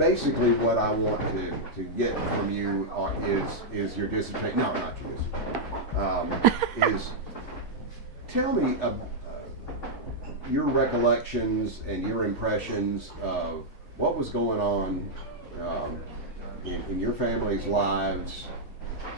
basically what I want to get from you is your dissertation. No, not yours. Is tell me your recollections and your impressions of what was going on in your family's lives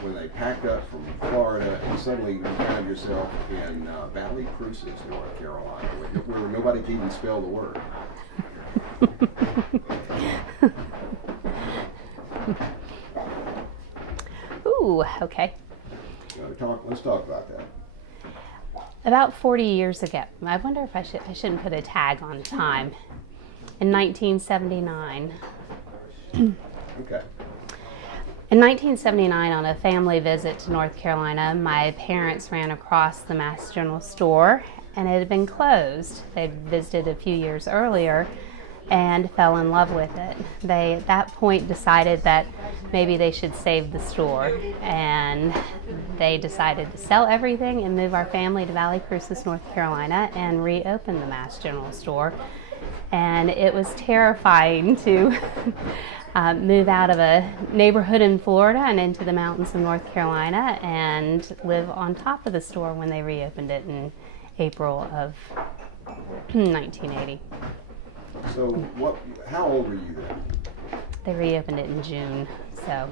when they packed up from Florida and suddenly you found yourself in Valley Cruces, North Carolina, where nobody could even spell the word. Ooh, okay. Let's talk about that. About 40 years ago, I wonder if I shouldn't put a tag on time. In 1979. Okay. In 1979, on a family visit to North Carolina, my parents ran across the Mass General Store, and it had been closed. They'd visited a few years earlier and fell in love with it. They, at that point, decided that maybe they should save the store, and they decided to sell everything and move our family to Valley Cruces, North Carolina, and reopen the Mass General Store. And it was terrifying to move out of a neighborhood in Florida and into the mountains of North Carolina and live on top of the store when they reopened it in April of 1980. So how old were you then? They reopened it in June, so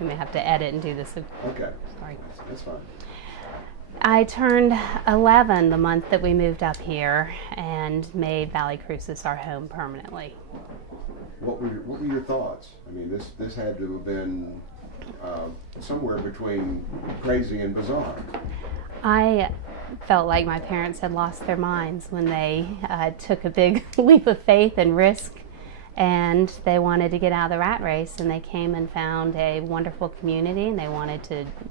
we may have to edit and do this. Okay. Sorry. That's fine. I turned 11 the month that we moved up here and made Valley Cruces our home permanently. What were your thoughts? I mean, this had to have been somewhere between crazy and bizarre. I felt like my parents had lost their minds when they took a big leap of faith and risk, and they wanted to get out of the rat race, and they came and found a wonderful community, and they wanted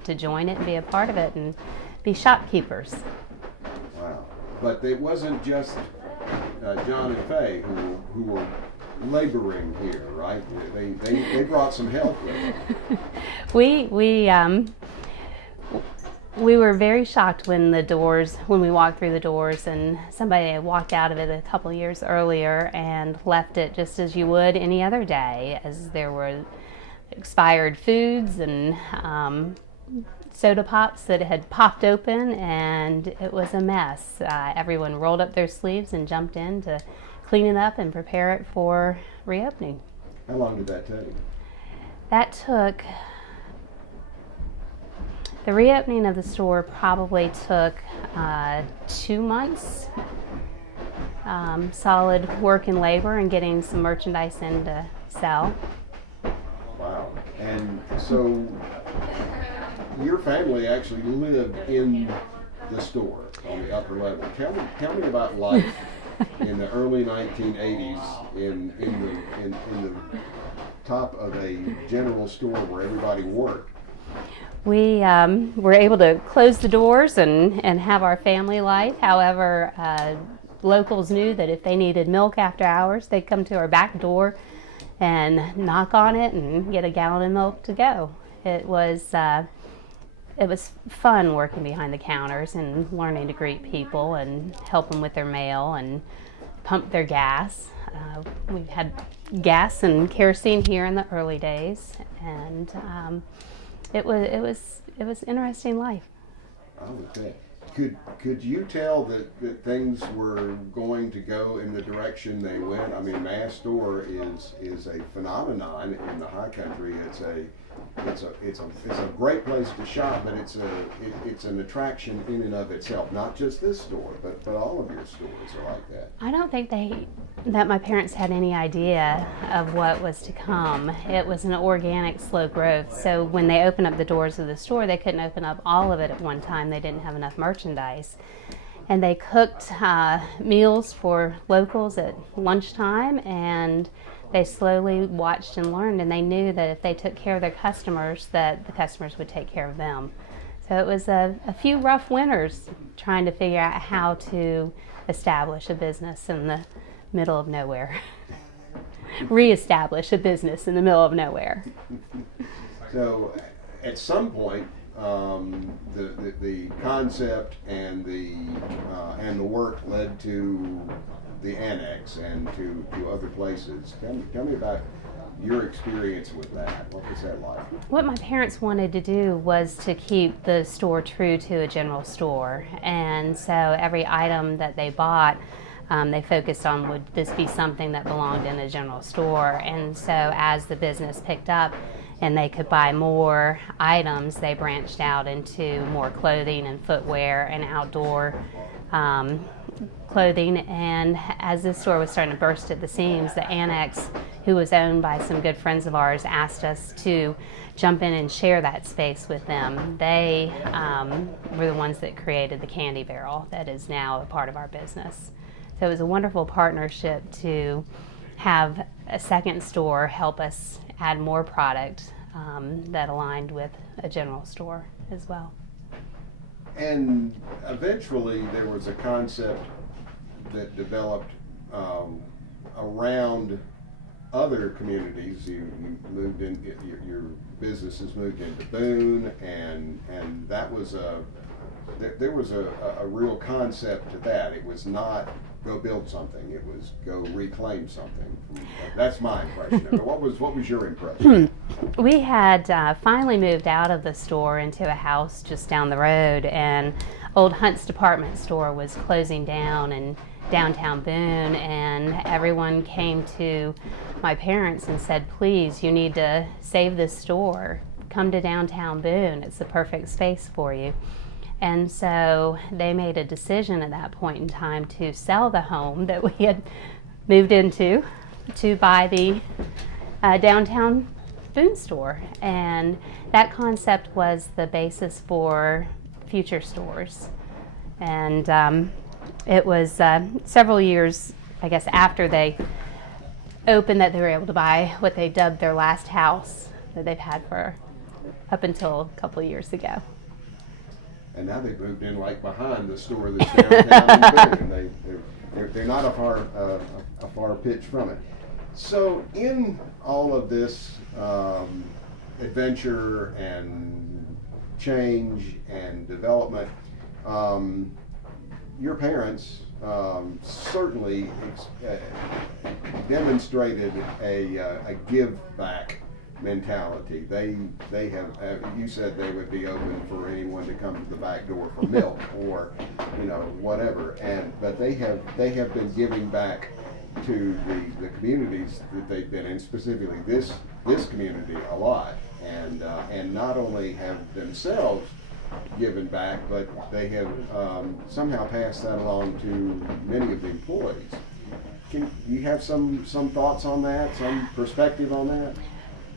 to join it and be a part of it and be shopkeepers. Wow. But it wasn't just John and Faye who were laboring here, right? They brought some help with them. We were very shocked when we walked through the doors and somebody had walked out of it a couple years earlier and left it just as you would any other day, as there were expired foods and soda pops that had popped open, and it was a mess. Everyone rolled up their sleeves and jumped in to clean it up and prepare it for reopening. How long did that take? That took, the reopening of the store probably took 2 months. Solid work and labor and getting some merchandise in to sell. Wow. And so your family actually lived in the store on the upper level. Tell me about life in the early 1980s in the top of a general store where everybody worked. We were able to close the doors and have our family life. However, locals knew that if they needed milk after hours, they'd come to our back door and knock on it and get a gallon of milk to go. It was fun working behind the counters and learning to greet people and help them with their mail and pump their gas. We had gas and kerosene here in the early days, and it was interesting life. Okay. Could you tell that things were going to go in the direction they went? I mean, Mass Store is a phenomenon in the high country. It's a great place to shop, but it's an attraction in and of itself. Not just this store, but all of your stores are like that. I don't think that my parents had any idea of what was to come. It was an organic, slow growth. So when they opened up the doors of the store, they couldn't open up all of it at one time. They didn't have enough merchandise. And they cooked meals for locals at lunchtime, and they slowly watched and learned, and they knew that if they took care of their customers, that the customers would take care of them. So it was a few rough winters trying to figure out how to establish a business in the middle of nowhere. Reestablish a business in the middle of nowhere. So at some point, the concept and the work led to the annex and to other places. Tell me about your experience with that. What was that like? What my parents wanted to do was to keep the store true to a general store, and so every item that they bought, they focused on, would this be something that belonged in a general store? And so as the business picked up and they could buy more items, they branched out into more clothing and footwear and outdoor clothing. And as this store was starting to burst at the seams, the annex, who was owned by some good friends of ours, asked us to jump in and share that space with them. They were the ones that created the candy barrel that is now a part of our business. So it was a wonderful partnership to have a second store help us add more product that aligned with a general store as well. And eventually there was a concept that developed around other communities. You moved in, your businesses moved into Boone, and that was there was a real concept to that. It was not go build something, it was go reclaim something. That's my impression of it. What was your impression? We had finally moved out of the store into a house just down the road, and old Hunt's department store was closing down in downtown Boone, and everyone came to my parents and said, please, you need to save this store. Come to downtown Boone, it's the perfect space for you. And so they made a decision at that point in time to sell the home that we had moved into to buy the downtown Boone store. And that concept was the basis for future stores. And it was several years, I guess, after they opened that they were able to buy what they dubbed their last house that they've had for up until a couple of years ago. And now they've moved in like behind the store that's downtown in Boone. They're not a far pitch from it. So in all of this adventure and change and development, your parents certainly demonstrated a give back mentality. They have, you said they would be open for anyone to come to the back door for milk or whatever, but they have been giving back to the communities that they've been in, specifically this community, a lot, and not only have themselves given back, but they have somehow passed that along to many of the employees. Can you have some thoughts on that, some perspective on that?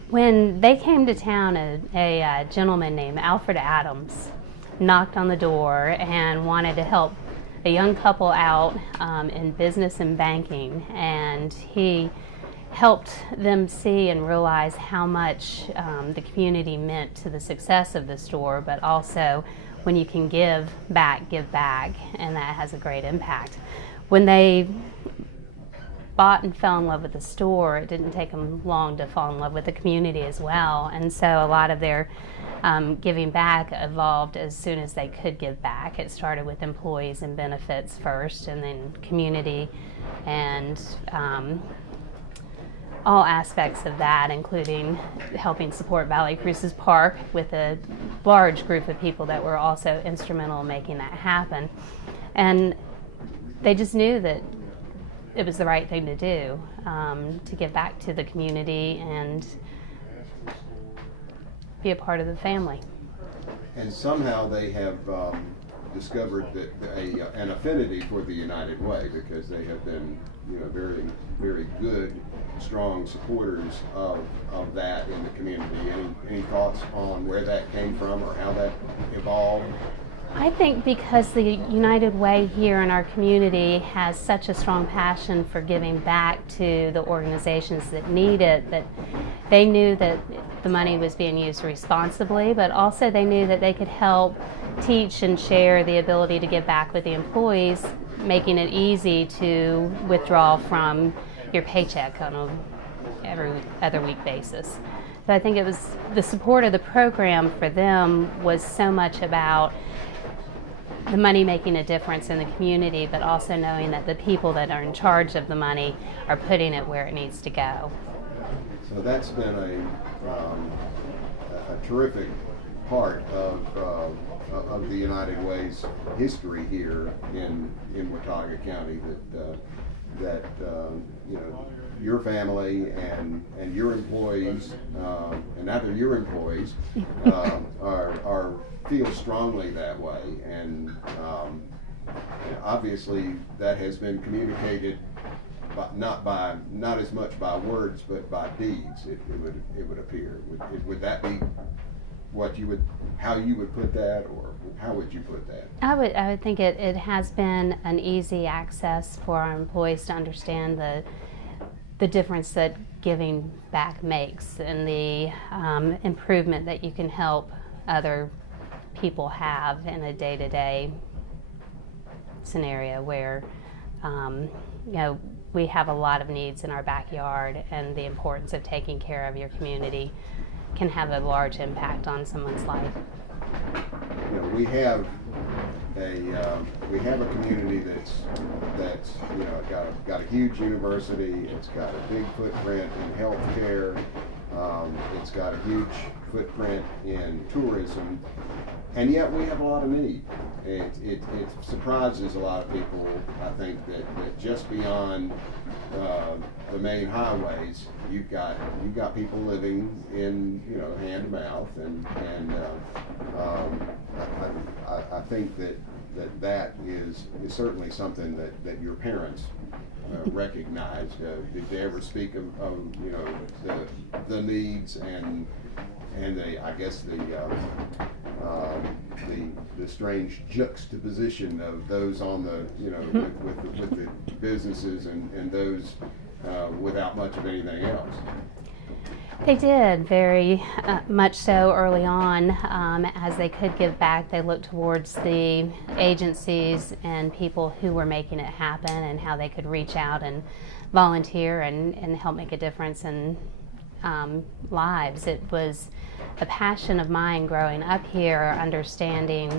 When they came to town, a gentleman named Alfred Adams knocked on the door and wanted to help a young couple out in business and banking, and he helped them see and realize how much the community meant to the success of the store, but also when you can give back, and that has a great impact. When they bought and fell in love with the store, it didn't take them long to fall in love with the community as well, and so a lot of their giving back evolved as soon as they could give back. It started with employees and benefits first, and then community, and all aspects of that, including helping support Valley Cruises Park with a large group of people that were also instrumental in making that happen. And they just knew that it was the right thing to do, to give back to the community and be a part of the family. And somehow they have discovered that an affinity for the United Way, because they have been, very, very good, strong supporters of that in the community. Any thoughts on where that came from or how that evolved? I think because the United Way here in our community has such a strong passion for giving back to the organizations that need it, that they knew that the money was being used responsibly, but also they knew that they could help teach and share the ability to give back with the employees, making it easy to withdraw from your paycheck on a every other week basis. So I think it was the support of the program for them was so much about the money making a difference in the community, but also knowing that the people that are in charge of the money are putting it where it needs to go. So that's been a terrific part of the United Way's history here in Watauga County, that you know, your family and your employees, and not that your employees, are feel strongly that way, and obviously that has been communicated, but not as much by words, but by deeds. It would appear. Would that be what you would, how you would put that, or how would you put that? I would think it has been an easy access for our employees to understand the difference that giving back makes, and the improvement that you can help other people have in a day-to-day scenario where you know, we have a lot of needs in our backyard, and the importance of taking care of your community can have a large impact on someone's life. You know, we have a community that's you know, got a huge university. It's got a big footprint in healthcare. It's got a huge footprint in tourism, and yet we have a lot of need. It surprises a lot of people, I think, that just beyond the main highways, you've got people living in, you know, hand to mouth, and I think that is certainly something that your parents recognized. Did they ever speak of you know, the needs and I guess the strange juxtaposition of those on the, you know, with the businesses and those without much of anything else? They did, very much so early on. As they could give back, they looked towards the agencies and people who were making it happen, and how they could reach out and volunteer and help make a difference in lives. It was a passion of mine growing up here, understanding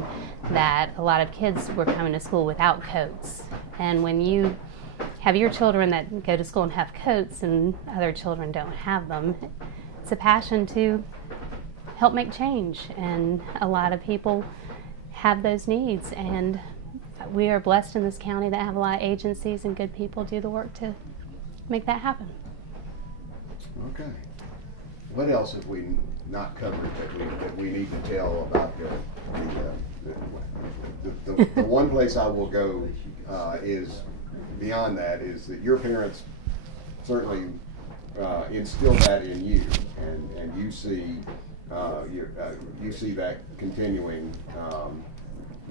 that a lot of kids were coming to school without coats. And when you have your children that go to school and have coats and other children don't have them, it's a passion to help make change. And a lot of people have those needs, and we are blessed in this county that have a lot of agencies and good people do the work to make that happen. Okay. What else have we not covered that we need to tell about the one place I will go is beyond that, is that your parents certainly instilled that in you, and you see you see that continuing,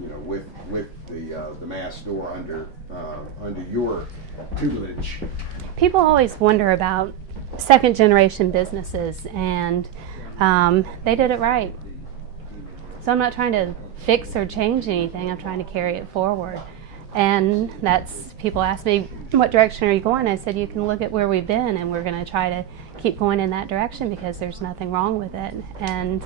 you know, with the Mast store under your tutelage. People always wonder about second generation businesses, and they did it right. So I'm not trying to fix or change anything, I'm trying to carry it forward. And that's, people ask me, what direction are you going? I said, you can look at where we've been, and we're going to try to keep going in that direction, because there's nothing wrong with it. And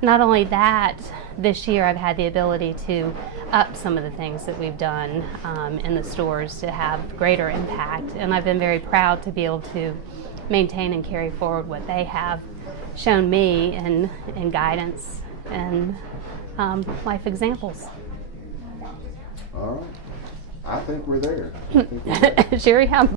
not only that, this year I've had the ability to up some of the things that we've done in the stores to have greater impact, and I've been very proud to be able to maintain and carry forward what they have shown me in guidance and life examples. All right. I think we're there. Sherry, how